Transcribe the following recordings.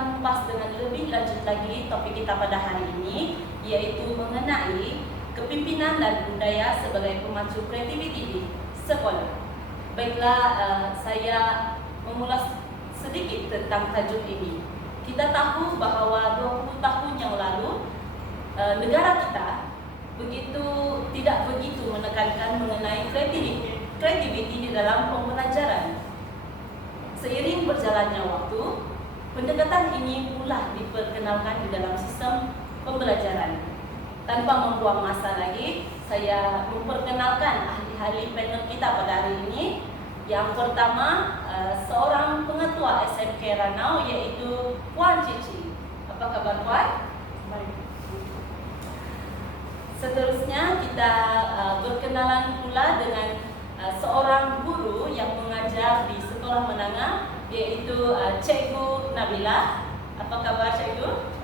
mengupas dengan lebih lanjut lagi topik kita pada hari ini, yaitu mengenai kepimpinan dan budaya sebagai pemacu kreativiti di sekolah. Baiklah, saya mengulas sedikit tentang tajuk ini. Kita tahu bahwa 20 tahun yang lalu negara kita tidak begitu menekankan mengenai kreativiti di dalam pembelajaran. Seiring berjalannya waktu, pendekatan ini mulai diperkenalkan di dalam sistem pembelajaran. Tanpa membuang masa lagi, saya memperkenalkan ahli-ahli panel kita pada hari ini. Yang pertama, seorang pengetua SMK Ranau, yaitu Puan Cici. Apa kabar Puan? Baik. Seterusnya kita berkenalan pula dengan seorang guru yang mengajar di sekolah menengah, yaitu Cikgu Nabila. Apa kabar Cikgu?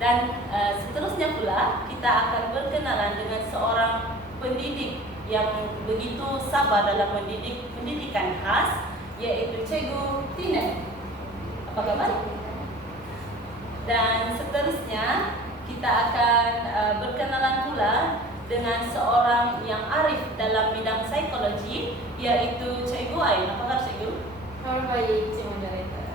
Dan seterusnya pula kita akan berkenalan dengan seorang pendidik yang begitu sabar dalam mendidik pendidikan khas, yaitu Cikgu Tina. Apa kabar? Dan seterusnya kita akan berkenalan pula dengan seorang yang arif dalam bidang psikologi, yaitu Cikgu Ain. Apa kabar Cikgu? Baik, Cikgu Moderator.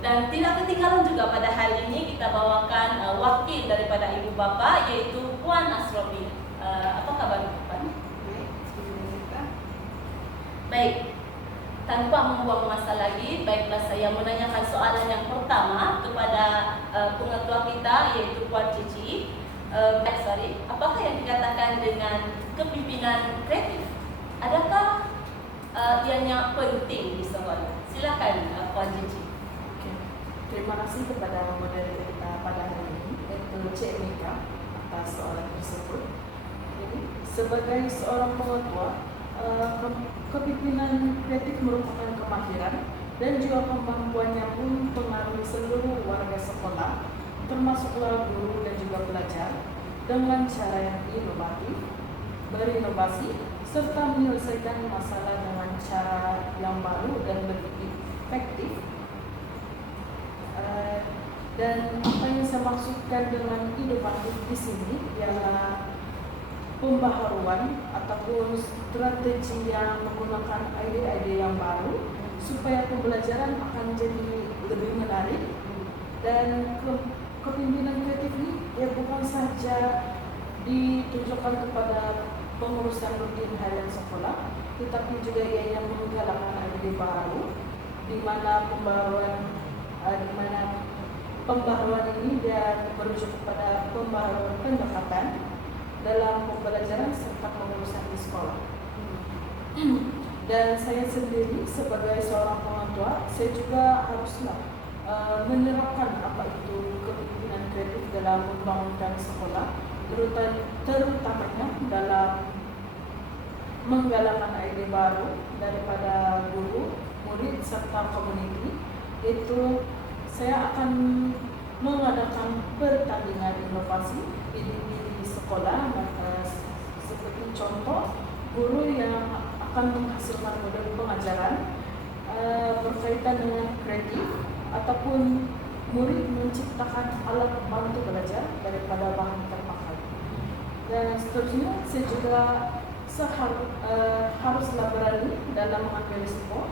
Dan tidak ketinggalan juga pada hari ini kita bawakan wakil daripada ibu bapa, yaitu Puan Asrofi. Apa kabar Puan? Baik, Cikgu Moderator. Baik, tanpa membuang masa lagi, baiklah saya menanyakan soalan yang pertama kepada pengetua kita, yaitu Puan Cici. Apakah yang dikatakan dengan kepimpinan kreatif? Adakah ianya penting di sekolah? Silakan Puan Cici. Oke. Terima kasih kepada moderator kita pada hari ini, yaitu Cik Mika, atas soalan tersebut. Jadi, sebagai seorang pengetua, kepimpinan kreatif merupakan kemahiran dan juga kemampuannya pun mempengaruhi seluruh warga sekolah, termasuklah guru dan juga pelajar, dengan cara yang inovatif, berinovasi, serta menyelesaikan masalah dengan cara yang baru dan lebih efektif. Dan apa yang saya maksudkan dengan inovatif di sini ialah pembaharuan ataupun strategi yang menggunakan ide-ide yang baru supaya pembelajaran akan jadi lebih menarik. Dan kepimpinan kreatif ini bukan saja ditujukan kepada pengurusan rutin harian sekolah, tetapi juga ia yang menggalakkan ide baru, di mana pembaharuan ini dia merujuk kepada pembaharuan pendekatan dalam pembelajaran serta pengurusan di sekolah. Dan saya sendiri sebagai seorang pengetua, saya juga haruslah menerapkan apa itu kepimpinan kreatif dalam membangunkan sekolah, terutamanya dalam menggalakkan ide baru daripada guru, murid serta komuniti. Itu saya akan mengadakan pertandingan inovasi di sekolah, seperti contoh guru yang akan menghasilkan model pengajaran berkaitan dengan kreatif, ataupun murid menciptakan alat bantu belajar daripada bahan terpakai. Dan seterusnya, saya juga haruslah berani dalam mengambil risiko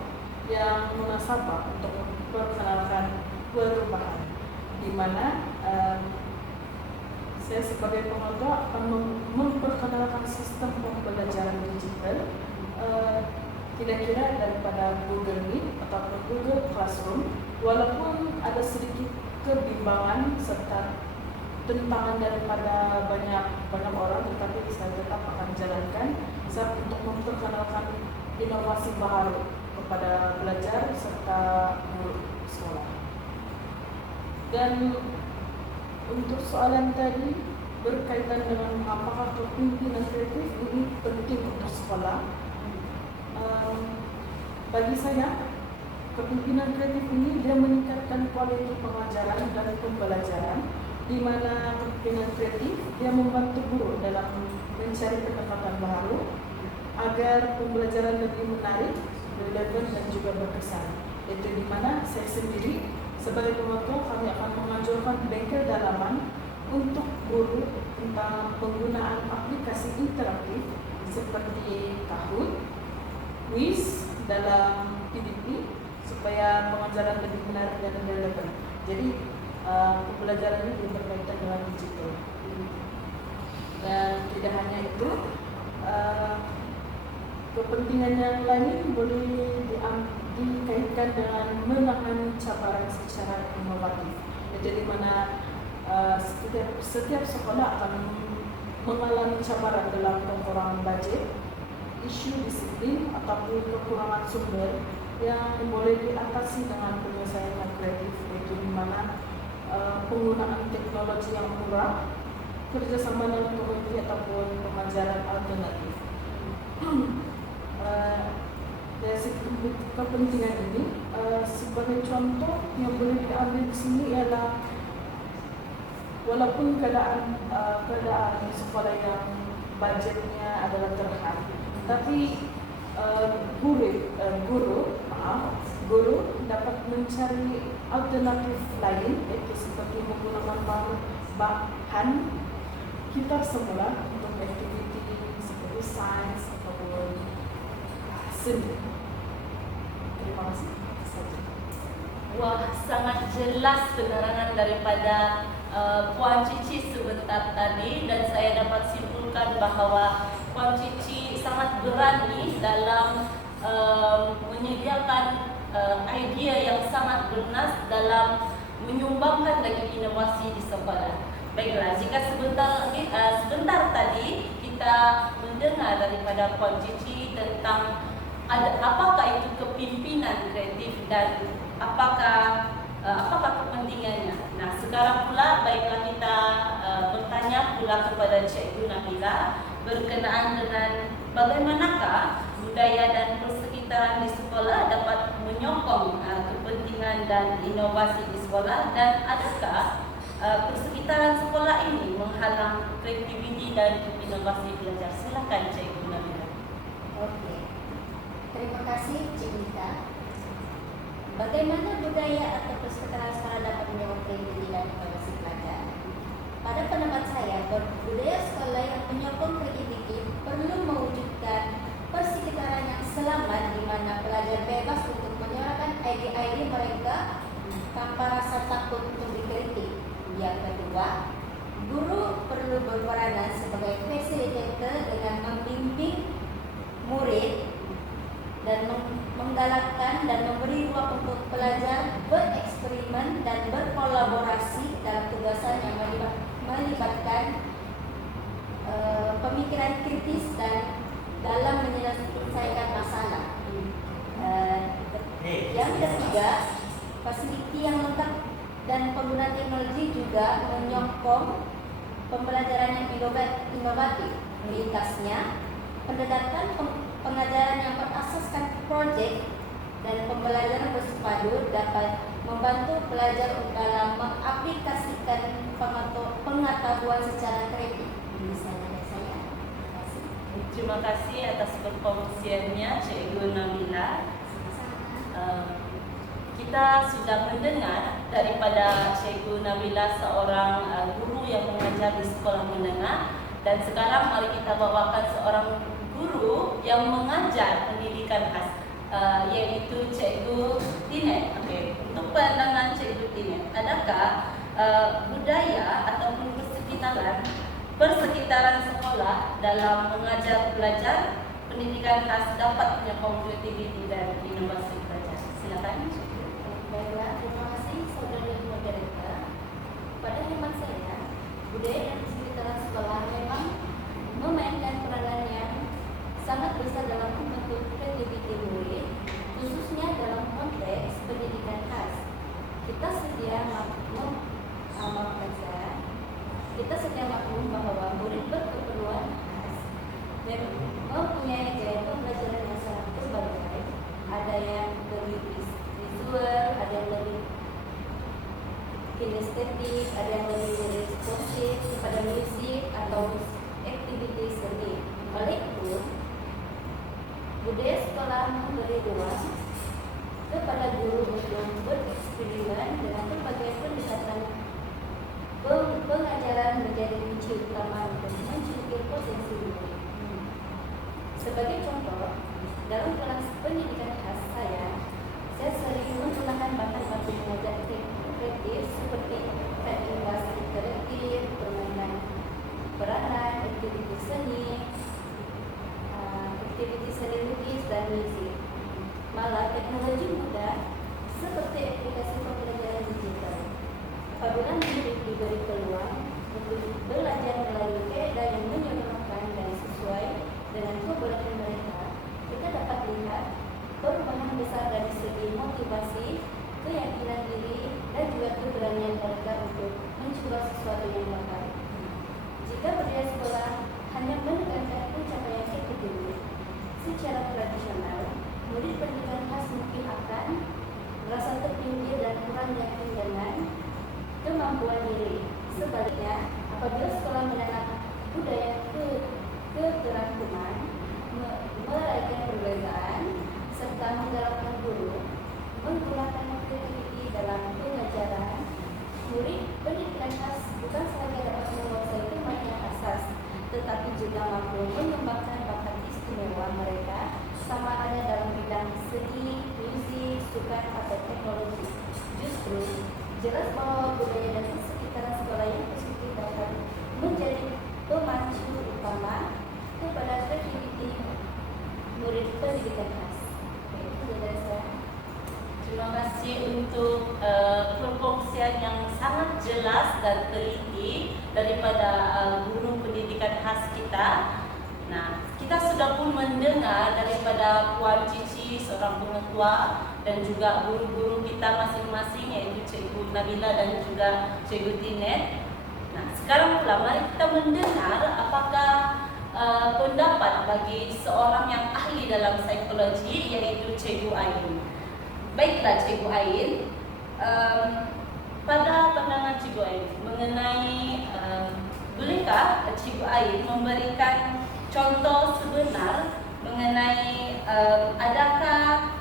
yang munasabah untuk memperkenalkan perubahan, di mana saya sebagai pengetua akan memperkenalkan sistem pembelajaran digital, kira-kira daripada Google Meet ataupun Google Classroom. Walaupun ada sedikit kebimbangan serta tentangan daripada banyak orang, tetapi saya tetap akan jalankan untuk memperkenalkan inovasi baru kepada pelajar serta guru sekolah. Dan untuk soalan tadi berkaitan dengan apakah kepimpinan kreatif ini penting untuk sekolah, bagi saya kepimpinan kreatif ini dia meningkatkan kualitas pengajaran dan pembelajaran, di mana kepimpinan kreatif dia membantu guru dalam mencari pendekatan baru agar pembelajaran lebih menarik, relevan dan juga berkesan. Itu di mana saya sendiri Sebagai pemotor, kami akan menganjurkan bengkel dalaman untuk guru tentang penggunaan aplikasi interaktif seperti Kahoot, Quiz dalam PDP supaya pengajaran lebih menarik dan relevan. Jadi pembelajaran ini berkaitan dengan digital. Dan tidak hanya itu, kepentingan yang lain boleh dikaitkan dengan menangani cabaran secara inovatif. Jadi di mana setiap sekolah akan mengalami cabaran dalam kekurangan budget, isu disiplin ataupun kekurangan sumber yang boleh diatasi dengan penyelesaian yang kreatif, yaitu di mana penggunaan teknologi yang murah, kerjasama dengan komuniti ataupun pengajaran alternatif. Dari segi kepentingan ini, sebagai contoh yang boleh diambil di sini ialah walaupun keadaan sekolah yang budgetnya adalah terhad, tapi guru dapat mencari alternatif lain, yaitu seperti menggunakan bahan kitab semula untuk aktiviti seperti sains ataupun seni. Terima kasih. Wah, sangat jelas penerangan daripada Puan Cici sebentar tadi, dan saya dapat simpulkan bahwa Puan Cici sangat berani dalam menyediakan idea yang sangat bernas dalam menyumbangkan lagi inovasi di sekolah. Baiklah, jika sebentar tadi kita mendengar daripada Puan Cici tentang apakah itu kepimpinan kreatif dan apakah kepentingannya. Nah, sekarang pula baiklah kita bertanya pula kepada Cikgu Nabila berkenaan dengan bagaimanakah budaya dan persekitaran di sekolah dapat menyokong kepentingan dan inovasi di sekolah, dan adakah persekitaran sekolah ini menghalang kreativiti dan inovasi belajar. Silakan Cikgu Nabila. Oke. Terima kasih Cik Nita. Bagaimana budaya atau persekitaran sekolah dapat menyokong kreativiti dan inovasi pelajar? Pada pendapat saya, budaya sekolah yang menyokong kreativiti perlu mewujudkan persekitaran yang selamat di mana pelajar bebas untuk menyuarakan ide-ide mereka tanpa rasa takut untuk dikritik. Yang kedua, guru perlu berperanan sebagai fasilitator dengan membimbing murid dan menggalakkan dan memberi ruang untuk pelajar bereksperimen dan berkolaborasi dalam tugasan yang melibatkan pemikiran kritis dan dalam menyelesaikan masalah. Yang ketiga, fasiliti yang lengkap dan penggunaan teknologi juga menyokong pembelajaran yang inovatif. Ringkasnya, pendekatan pengajaran yang berasaskan proyek dan pembelajaran bersepadu dapat membantu pelajar dalam mengaplikasikan pengetahuan secara kreatif. Ini saja dari saya. Terima kasih. Terima kasih atas perkongsiannya Cikgu Nabila. Kita sudah mendengar daripada Cikgu Nabila, seorang guru yang mengajar di sekolah menengah, dan sekarang mari kita bawakan seorang guru yang mengajar pendidikan khas, yaitu Cikgu Tinet. Okey, untuk pandangan Cikgu Tinet, adakah budaya ataupun persekitaran sekolah dalam mengajar pelajar pendidikan khas dapat menyokong kreativiti dan inovasi pelajar? Silakan. Baiklah, terima kasih saudara moderator. Pada hemat saya, budaya dan persekitaran sekolah memang memainkan peranan yang sangat besar dalam membentuk kreativiti murid, khususnya dalam konteks pendidikan khas. Kita sedia maklum bahwa murid berkeperluan khas dan mempunyai gaya pembelajaran yang sangat berbagai. Ada yang lebih visual, ada yang lebih kinestetik, ada yang lebih responsif kepada musik atau aktiviti seni. Oleh itu, budaya sekolah memberi ruang kepada guru untuk bereksperimen dengan berbagai pendekatan pengajaran menjadi kunci utama untuk mencukupkan potensi murid. Sebagai contoh, dalam kelas pendidikan khas saya sering menggunakan bahan-bahan mengajar kreatif seperti teknik interaktif, permainan peranan, aktiviti seni lukis dan musik. Malah teknologi mudah seperti aplikasi pembelajaran digital. Apabila murid diberi peluang untuk belajar melalui keadaan yang menyenangkan dan sesuai dengan keberanian mereka, kita dapat lihat perubahan besar dari segi motivasi, keyakinan diri, dan juga keberanian mereka untuk mencoba sesuatu yang baru. Jika budaya sekolah hanya menekankan pencapaian akademik secara tradisional, murid pendidikan khas mungkin akan merasa terpinggir dan kurang yakin dengan kemampuan diri. Sebaliknya, apabila sekolah menanam budaya keterangkuman, merayakan perbedaan, serta menggalakkan guru menggunakan aktiviti dalam pengajaran, murid pendidikan khas bukan saja dapat menguasai kemampuan asas, tetapi juga mampu mengembangkan bakat istimewa mereka, sama ada dalam bidang seni, musik, sukan, atau teknologi. Justru jelas bahwa budaya dan sekitar sekolah yang positif dapat menjadi pemacu utama kepada kreativiti murid pendidikan khas. Itu dari saya. Terima kasih untuk perkongsian yang sangat jelas dan teliti daripada guru pendidikan khas kita. Nah, kita sudah pun mendengar daripada Puan Cici, seorang pengetua, dan juga guru-guru kita masing-masing, yaitu Cikgu Nabila dan juga Cikgu Tinet. Nah, sekarang pula mari kita mendengar apakah pendapat bagi seorang yang ahli dalam psikologi, yaitu Cikgu Ain. Baiklah Cikgu Ain, pada pandangan Cikgu Ain mengenai bolehkah Cikgu Ain memberikan contoh sebenar mengenai adakah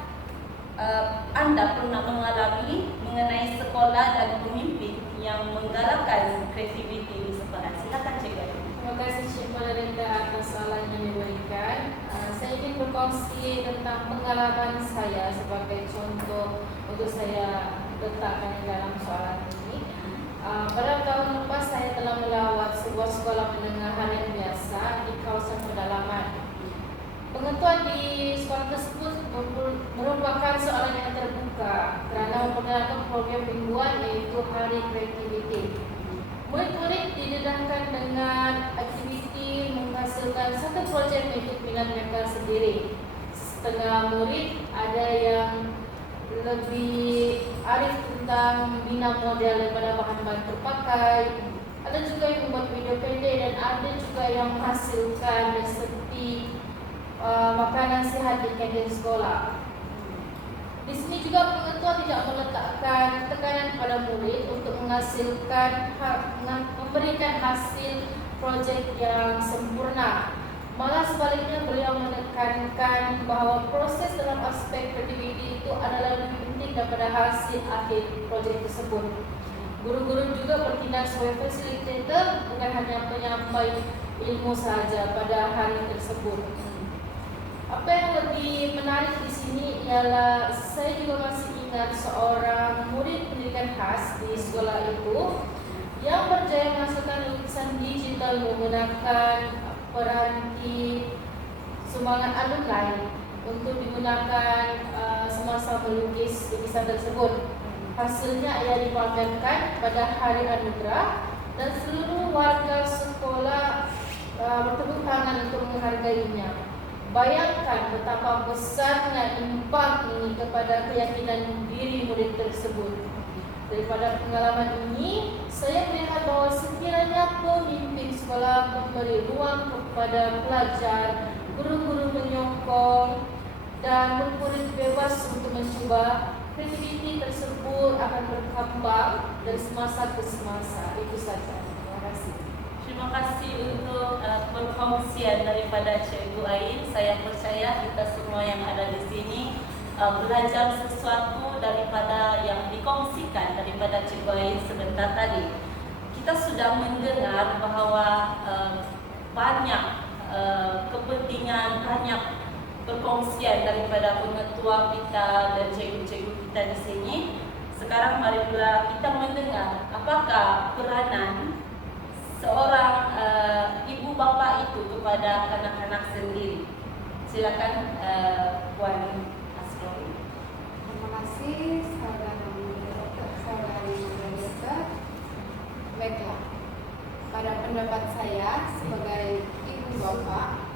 Anda pernah mengalami mengenai sekolah dan pemimpin yang menggalakkan kreativiti di sekolah? Silakan Cikgu Ain. Terima kasih Cik Malarenda atas soalan yang diberikan. Saya ingin berkongsi tentang pengalaman saya sebagai contoh untuk saya letakkan dalam soalan ini. Pada tahun lepas saya telah melawat sebuah sekolah menengah harian biasa di kawasan pedalaman. Pengetuan di sekolah tersebut merupakan soalan yang terbuka kerana memperkenalkan program mingguan iaitu Hari Kreativiti. Murid-murid didedahkan dengan aktiviti menghasilkan satu projek mengikut minat mereka sendiri. Setengah murid ada yang lebih arif tentang membina model daripada bahan-bahan terpakai, ada juga yang membuat video pendek, dan ada juga yang menghasilkan resepi makanan sihat di kantin sekolah. Di sini juga pengetua tidak meletakkan tekanan pada murid untuk memberikan hasil projek yang sempurna. Malah sebaliknya beliau menekankan bahawa proses dalam aspek kreativiti itu adalah lebih penting daripada hasil akhir projek tersebut. Guru-guru juga bertindak sebagai fasilitator, bukan hanya penyampai ilmu sahaja pada hari tersebut. Apa yang lebih menarik di sini ialah saya juga masih ingat seorang murid pendidikan khas di sekolah itu yang berjaya menghasilkan lukisan digital menggunakan peranti sumbangan alumni untuk digunakan semasa melukis lukisan tersebut. Hasilnya ia dipamerkan pada Hari Anugerah dan seluruh warga sekolah bertepuk tangan untuk menghargainya. Bayangkan betapa besarnya impak ini kepada keyakinan diri murid tersebut. Daripada pengalaman ini, saya melihat bahawa sekiranya pemimpin sekolah memberi ruang kepada pelajar, guru-guru menyokong dan murid bebas untuk mencuba, kreativiti tersebut akan berkembang dari semasa ke semasa. Itu saja. Terima kasih. Terima kasih untuk perkongsian daripada Cikgu Ain. Saya percaya kita semua yang ada di sini belajar sesuatu daripada yang dikongsikan daripada Cikgu Ain sebentar tadi. Kita sudah mendengar bahwa banyak kepentingan, banyak perkongsian daripada pengetua kita dan cikgu-cikgu kita di sini. Sekarang marilah kita mendengar apakah peranan seorang ibu bapa itu kepada anak-anak sendiri. Silakan Puan Asrori. Terima kasih saudara moderator. Baiklah, pada pendapat saya sebagai ibu bapak,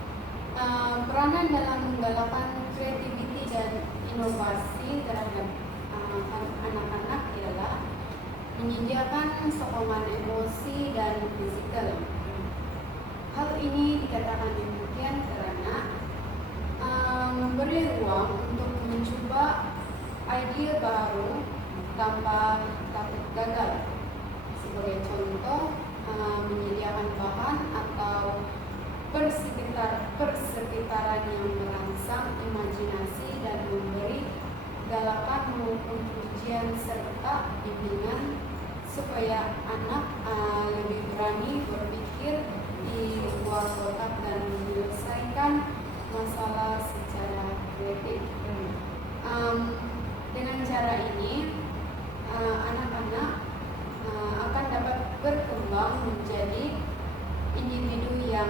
peranan dalam menggalakkan kreativiti dan inovasi terhadap anak-anak adalah menyediakan sokongan emosi dan fisikal. Hal ini dikatakan demikian karena memberi ruang untuk mencoba ide baru tanpa takut gagal. Sebagai contoh, menyediakan bahan atau persekitaran yang merangsang imajinasi dan memberi galakan maupun pujian serta bimbingan supaya anak lebih berani berpikir di luar kotak dan menyelesaikan masalah secara kreatif. Dengan cara ini anak-anak akan dapat berkembang menjadi individu yang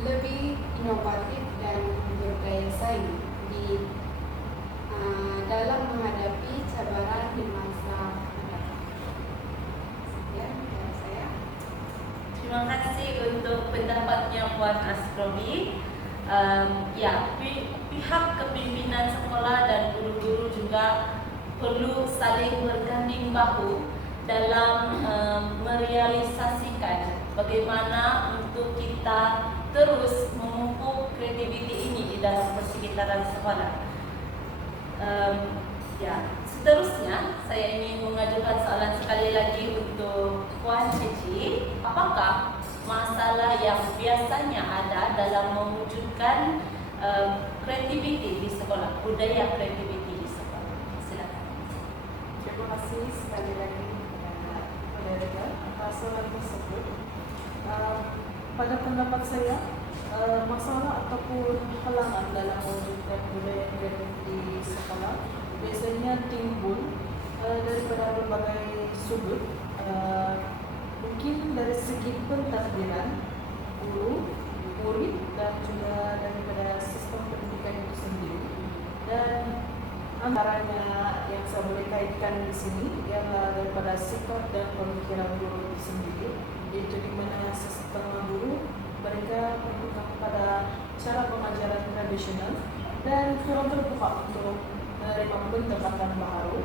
lebih inovatif dan berdaya saing dalam menghadapi cabaran di masa mendatang. Sekian dari saya. Terima kasih untuk pendapatnya Puan Asrori. Pihak kepimpinan sekolah dan guru-guru juga perlu saling berganding bahu dalam merealisasikan bagaimana untuk kita terus memupuk kreativiti ini di dalam persekitaran sekolah. Seterusnya saya ingin mengajukan soalan sekali lagi untuk Puan Cici. Apakah masalah yang biasanya ada dalam mewujudkan kreativiti di sekolah, budaya kreativiti di sekolah? Silakan. Terima kasih sekali lagi kepada moderator atas soalan tersebut. Pada pendapat saya, masalah ataupun halangan dalam mewujudkan budaya kreatif di sekolah biasanya timbul daripada berbagai sudut. Mungkin dari segi pentadbiran guru, murid dan juga daripada sistem pendidikan itu sendiri. Dan antaranya yang saya boleh kaitkan di sini ialah daripada sikap dan pemikiran guru itu sendiri, yaitu di mana setengah guru mereka berpegang kepada cara pengajaran tradisional dan kurang terbuka untuk menerima pendekatan baru,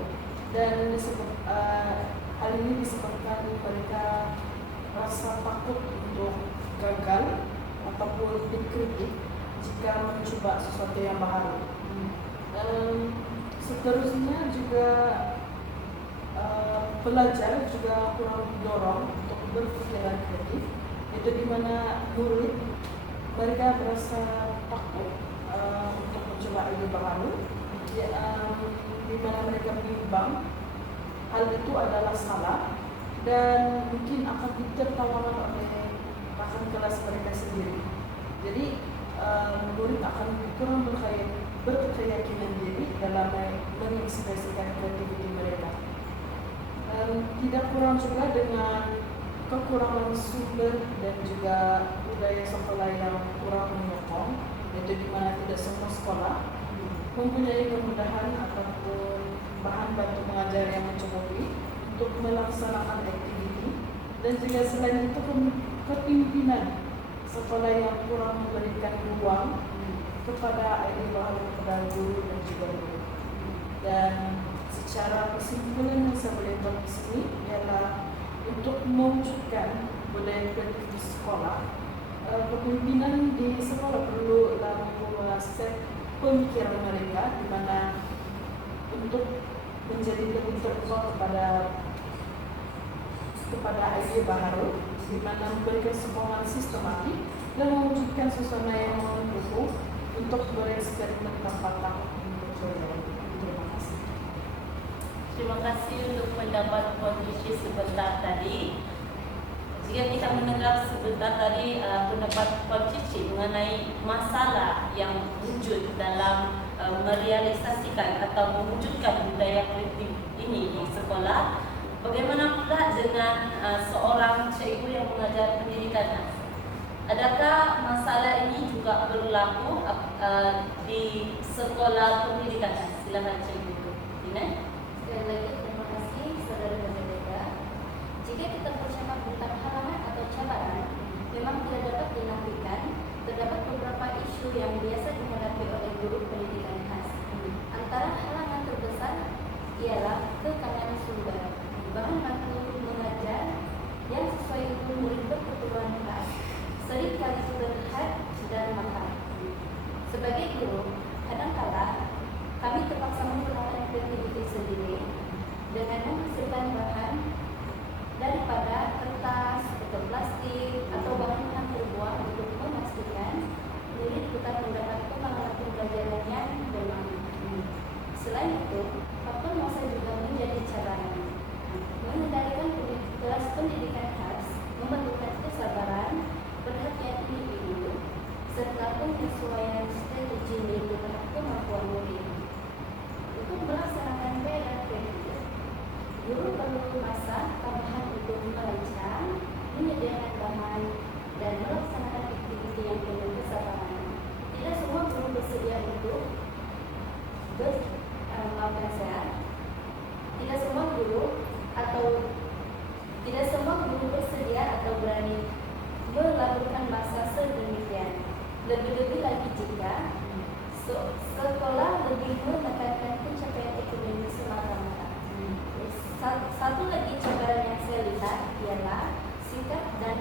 dan hal ini disebabkan mereka rasa takut untuk gagal ataupun dikritik jika mencoba sesuatu yang baru. Seterusnya juga pelajar juga kurang didorong untuk berpikiran kreatif, itu di mana murid mereka berasa takut untuk mencoba ide baru, di mana mereka bimbang hal itu adalah salah dan mungkin akan ditertawakan oleh rakan kelas mereka sendiri. Jadi murid akan kurang berkeyakinan diri dalam mengekspresikan kreativiti mereka. Tidak kurang juga dengan kekurangan sumber dan juga budaya sekolah yang kurang menyokong, yaitu di mana tidak semua sekolah mempunyai kemudahan ataupun bahan bantu mengajar yang mencukupi untuk melaksanakan aktiviti, dan juga selain itu kepimpinan sekolah yang kurang memberikan ruang kepada ide baru kepada guru dan juga murid. Dan secara kesimpulan yang saya boleh buat di sini ialah untuk mewujudkan budaya kreatif di sekolah, kepimpinan di sekolah perlu menguasai pemikiran mereka, di mana untuk menjadi lebih terbuka kepada ide baru, di mana memberikan sokongan sistematik dan mewujudkan suasana yang mendukung untuk bereksperimen tanpa takut untuk sekolah. Terima kasih. Terima kasih untuk pendapat kondisi sebentar tadi. Jika kita mendengar sebentar tadi pendapat kondisi mengenai masalah yang wujud dalam merealisasikan atau mewujudkan budaya kreatif ini di sekolah, bagaimana pula dengan seorang cikgu yang mengajar pendidikan? Adakah masalah ini juga berlaku di sekolah pendidikan? Silakan cikgu. Tina. Sekali lagi terima kasih saudara Berbeda. Jika kita bercakap tentang halangan atau cabaran, memang tidak dapat dinafikan terdapat beberapa isu yang biasa dihadapi oleh guru pendidikan khas. Antara halangan terbesar ialah kekangan sumber, bahan baku mengajar yang sesuai untuk murid berkebutuhan khas, seringkali terlihat dan mahal. Sebagai guru, kadangkala kami terpaksa menggunakan kreativitas sendiri dengan menghasilkan bahan daripada kertas atau plastik atau bahan-bahan terbuang untuk memastikan murid tetap mendapat pengalaman pembelajaran yang bermakna. Selain itu, faktor masa juga menjadi cabaran. Mengendalikan kelas pendidikan khas memerlukan kesabaran, perhatian individu, serta penyesuaian strategi dengan kemampuan murid. Untuk melaksanakan PR kreatif, guru perlu masa tambahan untuk merancang, menyediakan bahan, dan melaksanakan aktiviti yang penuh kesabaran. Tidak semua guru bersedia untuk tidak semua guru bersedia atau berani melakukan masa sedemikian. Lebih-lebih lagi jika sekolah lebih menekankan pencapaian ekonomi semata-mata. Satu lagi cabaran yang saya lihat ialah sikap dan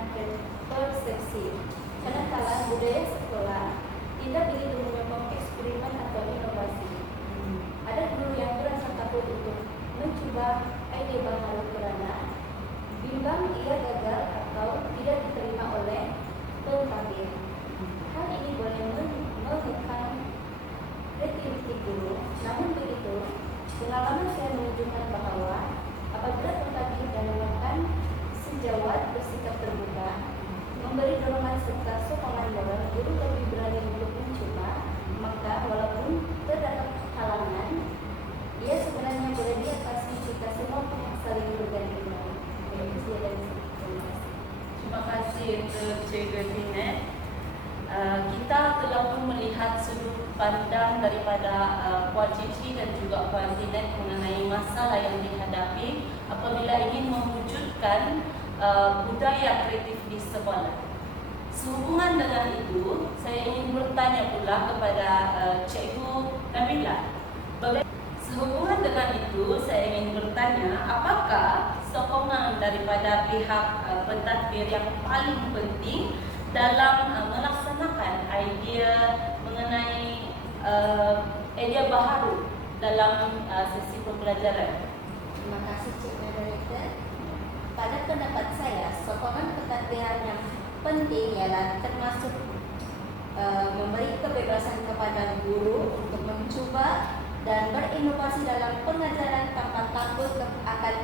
persepsi. Kadang-kala budaya sekolah tidak begitu menyokong eksperimen atau inovasi. Ada guru yang merasa takut untuk mencoba ide baru kerana bimbang ia gagal atau tidak diterima oleh pentadbir. Hal ini boleh mengekang kreativiti guru. Namun begitu, pengalaman saya menunjukkan bahawa apabila pentadbir dan rekan sejawat bersikap terbuka, memberi dorongan serta sokongan moral, guru lebih berani untuk mencoba. Maka walaupun terdapat halangan, ia sebenarnya boleh diatasi jika semua pihak saling berganding. Terima kasih untuk Cikgu Tinet. Kita telah pun melihat sudut pandang daripada Puan Cici dan juga Puan Tinet mengenai masalah yang dihadapi apabila ingin mewujudkan budaya kreatif di sekolah. Sehubungan dengan itu, saya ingin bertanya pula kepada Cikgu Nabila. Sehubungan dengan itu, saya ingin bertanya, apakah sokongan daripada pihak pentadbir yang paling penting dalam melaksanakan idea mengenai idea baharu dalam sesi pembelajaran? Terima kasih Cikgu Director. Pada pendapat saya, sokongan pentadbiran yang penting ialah termasuk memberi kebebasan kepada guru untuk mencuba dan berinovasi dalam pengajaran tanpa takut akan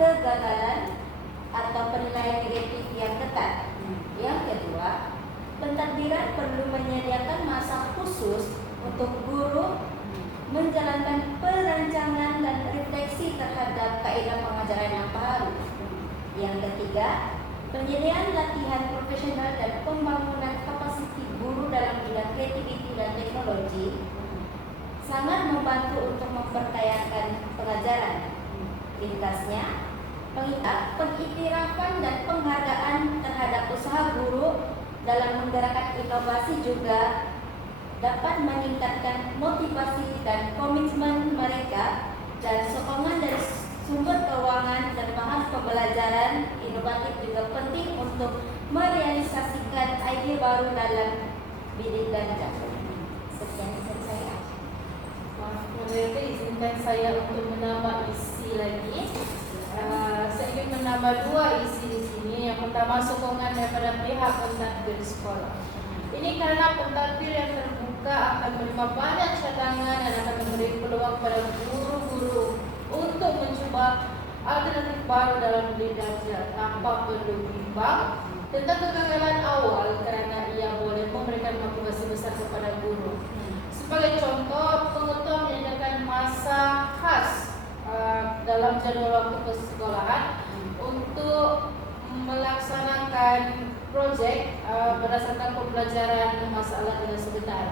kegagalan atau penilaian negatif yang ketat. Yang kedua, pentadbiran perlu menyediakan masa khusus untuk guru menjalankan perancangan dan refleksi terhadap kaedah pengajaran yang baru. Yang ketiga, penyediaan latihan profesional dan pembangunan kapasiti guru dalam bidang kreativiti dan teknologi sangat membantu untuk memperkayakan pengajaran. Ringkasnya, pengiktirafan dan penghargaan terhadap usaha guru dalam menggerakkan inovasi juga dapat meningkatkan motivasi dan komitmen mereka, dan sokongan dari sumber keuangan dan bahan pembelajaran inovatif juga penting untuk merealisasikan ide baru dalam bidik dan jangka. Sekian dari saya. Mereka izinkan saya untuk menambah isi lagi. Saya ingin menambah 2 isi di sini. Yang pertama, sokongan daripada pihak pentadbir sekolah. Ini karena pentadbir yang terbuka terbuka akan menerima banyak cadangan dan akan memberi peluang pada guru-guru untuk mencoba alternatif baru dalam belajar tanpa perlu bimbang tentang kegagalan awal kerana ia boleh memberikan motivasi besar kepada guru. Sebagai contoh, pengutua menyediakan masa khas dalam jadual waktu persekolahan untuk melaksanakan projek berdasarkan pembelajaran masalah dengan sebentar.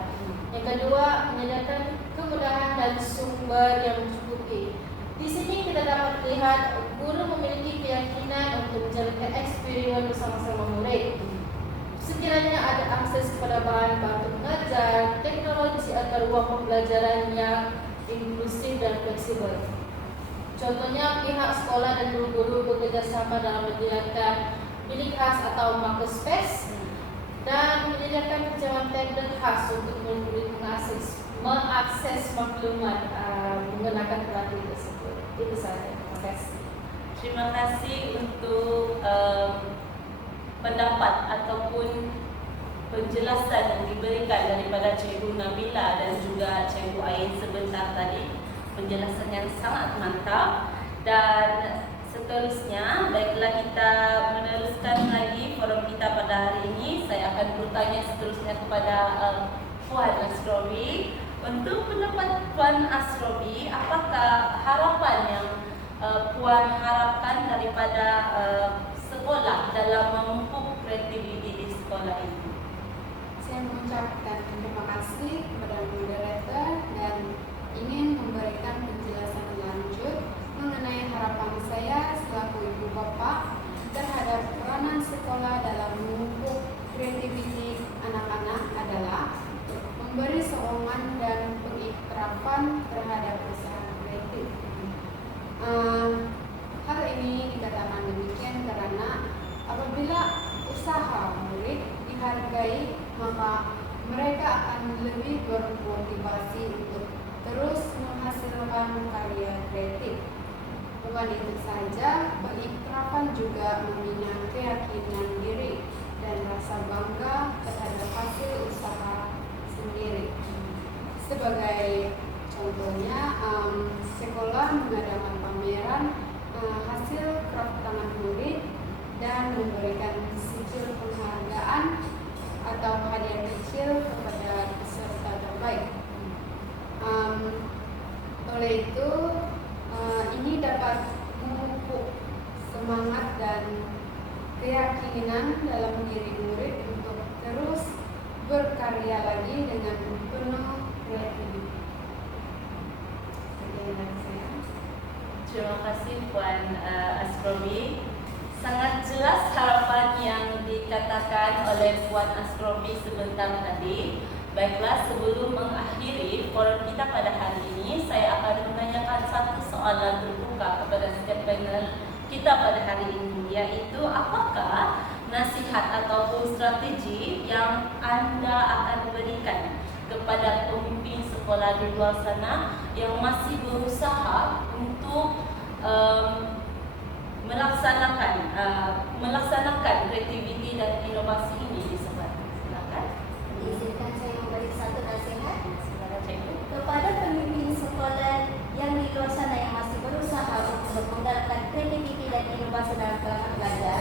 Yang kedua, menyediakan kemudahan dan sumber yang mencukupi. Di sini kita dapat lihat guru memiliki keyakinan untuk menjalankan eksperimen bersama-sama murid. Sekiranya ada akses kepada bahan baku mengajar, teknologi atau ruang pembelajaran yang inklusif dan fleksibel. Contohnya, pihak sekolah dan guru-guru bekerjasama dalam menyediakan bilik khas atau makerspace dan menyediakan pinjaman tablet khas untuk murid mengakses maklumat menggunakan pelatih tersebut. Itu saja. Terima kasih. Terima kasih untuk pendapat ataupun penjelasan yang diberikan daripada Cikgu Nabila dan juga Cikgu Ain sebentar tadi. Penjelasan yang sangat mantap. Dan seterusnya, baiklah kita meneruskan lagi forum kita pada hari ini. Saya akan bertanya seterusnya kepada Puan Asrobi. Untuk pendapat Puan Asrobi, apakah harapan yang Puan harapkan daripada sekolah dalam memupuk kreativiti di sekolah ini? Saya mengucapkan terima kasih kepada moderator dan ingin memberikan penjelasan lanjut mengenai harapan saya selaku ibu bapa terhadap peranan sekolah dalam memupuk kreativiti anak-anak adalah memberi sokongan dan pengiktirafan terhadap usaha kreatif. Hal ini dikatakan demikian karena apabila usaha murid dihargai, maka mereka akan lebih bermotivasi untuk terus menghasilkan karya kreatif. Bukan itu saja, pengiktirafan juga membina keyakinan diri dan rasa bangga terhadap hasil usaha sendiri. Sebagai contohnya, sekolah mengadakan pameran hasil kraft tangan murid dan memberikan sijil penghargaan atau hadiah kecil kepada peserta terbaik. Oleh itu, ini dapat memupuk semangat dan keyakinan dalam diri murid untuk terus berkarya lagi dengan penuh kreativitas. Sekian dari saya. Terima kasih Puan Asrobi. Sangat jelas harapan yang dikatakan oleh Puan Asrobi sebentar tadi. Baiklah, sebelum mengakhiri forum kita pada hari ini, saya akan menanyakan satu soalan terbuka kepada setiap panel kita pada hari ini, yaitu apakah nasihat ataupun strategi yang Anda akan berikan kepada pemimpin sekolah di luar sana yang masih berusaha untuk melaksanakan kreativiti dan inovasi ini di sekolah. Silakan. Izinkan saya memberi satu nasihat Silakan Cikgu. kepada pemimpin sekolah yang di luar sana yang masih berusaha untuk menggalakkan kreativiti dan inovasi dalam kalangan belajar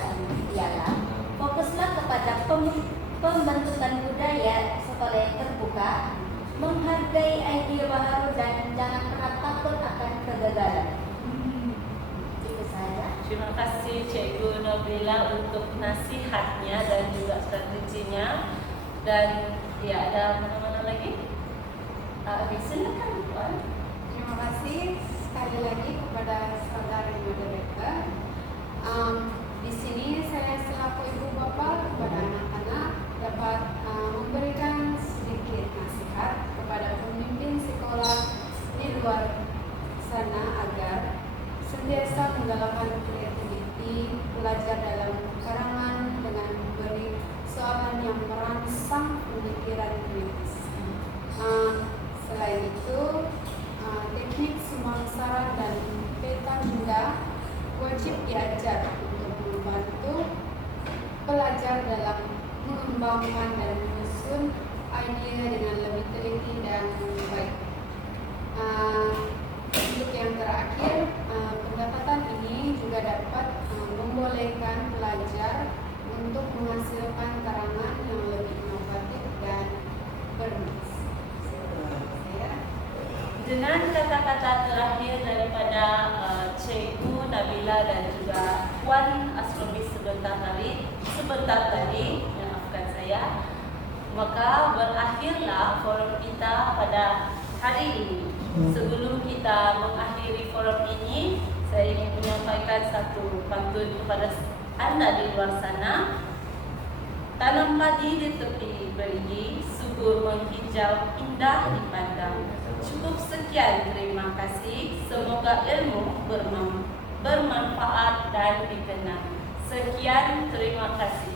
ialah fokuslah kepada pembentukan budaya sekolah yang terbuka, menghargai ide baru dan jangan pernah takut akan kegagalan. Itu saja. Terima kasih Cikgu Nabila untuk nasihatnya dan juga strateginya. Dan ya, ada mana-mana lagi? Silakan Puan. Terima kasih sekali lagi kepada saudari moderator. Di sini saya selaku ibu bapa kepada anak-anak dapat memberikan sedikit nasihat kepada pemimpin sekolah di luar sana agar senantiasa menggalakkan kreativiti, belajar dalam karangan dengan memberi soalan yang merangsang pemikiran kritis. Selain itu, teknik sumangsaran dan peta benda wajib diajar untuk membantu pelajar dalam mengembangkan dan menyusun idea dengan lebih teliti dan baik. Untuk yang terakhir, pendapatan ini juga dapat membolehkan pelajar untuk menghasilkan karangan yang lebih inovatif dan bermis. Dengan kata-kata terakhir daripada Cikgu Nabila dan juga Puan Astrobis sebentar tadi, maafkan saya, maka berakhirlah forum kita pada hari ini. Sebelum kita mengakhiri forum ini, saya ingin menyampaikan satu pantun kepada Anda di luar sana. Tanam padi di tepi berigi, subur menghijau, indah dipandang. Cukup sekian, terima kasih. Semoga ilmu bermanfaat dan dikenal. Sekian, terima kasih.